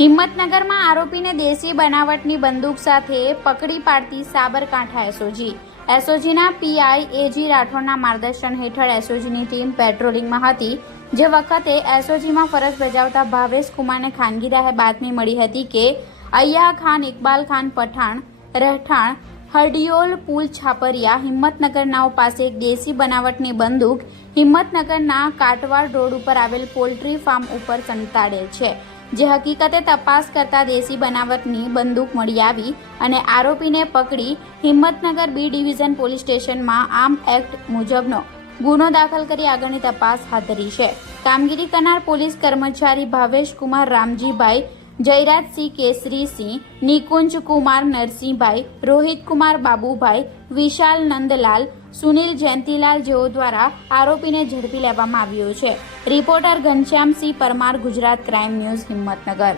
હિંમતનગરમાં આરોપીને દેશી બનાવટની બંદૂક સાથે પકડી પાડતી સાબરકાંઠા એસઓજી. એસઓજીના પીઆઈ એજી રાઠોડના માર્ગદર્શન હેઠળ એસઓજીની ટીમ પેટ્રોલિંગમાં હતી, જે વખતે એસઓજીમાં ફરજ બજાવતા ભાવેશ કુમારને ખાનગી રાહે બાતમી મળી હતી કે, અય્યા ખાન, ઇકબાલ ખાન પઠાણ, રહેઠાણ, હરડિયોલ, પુલ છાપરિયા, હિંમતનગરનાઓ પાસે એક દેશી બનાવટની બંદૂક હિંમતનગરના કાટવાડ રોડ ઉપર આવેલ પોલ્ટ્રી ફાર્મ ઉપર સંતાડેલ છે. જે હકીકતે તપાસ કરતા દેશી બનાવટની બંદૂક મળી આવી અને આરોપીને પકડી હિંમતનગર બી ડિવિઝન પોલીસ સ્ટેશનમાં આર્મ એક્ટ મુજબનો ગુનો દાખલ કરી આગળની તપાસ હાથ ધરી છે. કામગીરી કરનાર પોલીસ કર્મચારી ભાવેશ કુમાર રામજીભાઈ જયરાજસિંહ કેસરીસિંહ નિકુંજ કુમાર નરસિંહભાઈ, રોહિત કુમાર બાબુભાઈ, વિશાલ નંદલાલ, સુનિલ જયંતિલાલ જેઓ દ્વારા આરોપીને ઝડપી લેવામાં આવ્યો છે. Reporter Ghanshyamsinh Parmar, Gujarat crime news, Himmatnagar.